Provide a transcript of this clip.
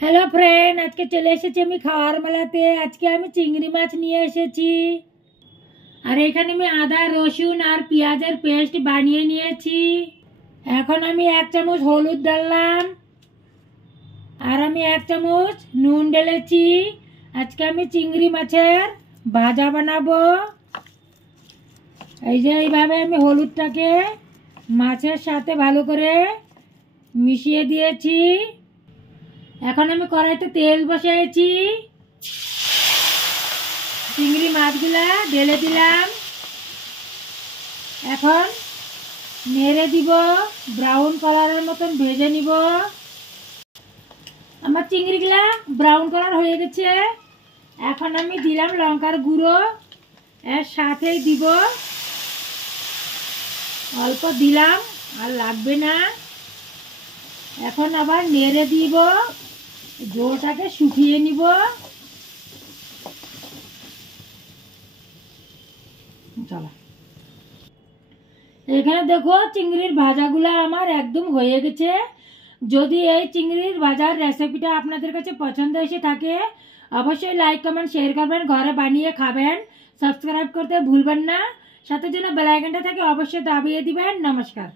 Hello friend, আজকে চলে এসেছি আমি খাওয়ার মেলাতে। আজকে আমি চিংড়ি মাছ নিয়ে এসেছি। আর এখানে আমি আদা রসুন আর পেঁয়াজের পেস্ট বানিয়ে নিয়েছি। এখন আমি 1 চামচ হলুদ ডাললাম আর আমি 1 চামচ নুন ঢেলেছি। আজকে আমি চিংড়ি মাছের ভাজা বানাবো। এই যে এইভাবে আমি হলুদটাকে মাছের সাথে ভালো করে মিশিয়ে দিয়েছি। এখন আমি কড়াইতে তেল বসিয়েছি, চিংড়ি মাছগুলা ঢেলে দিলাম। এখন নেড়ে দিব, ব্রাউন কালারের মতন ভেজে নিব। আমার চিংড়িগুলা ব্রাউন কালার হয়ে গেছে। এখন আমি দিলাম লঙ্কার গুঁড়ো, এর সাথেই দিব, অল্প দিলাম আর লাগবে না। এখন আবার নেড়ে দিব, ঝোলটাকে শুকিয়ে নিব। চলো, এখানে দেখো চিংড়ির ভাজাগুলো আমার একদম হয়ে গেছে। যদি এই চিংড়ির ভাজার রেসিপিটা আপনাদের কাছে পছন্দ এসে থাকে, অবশ্যই লাইক কমেন্ট শেয়ার করবেন, ঘরে বানিয়ে খাবেন, সাবস্ক্রাইব করতে ভুলবেন না। সাথে যেন বেল আইকনটা থাকে অবশ্যই দাবিয়ে দিবেন। নমস্কার।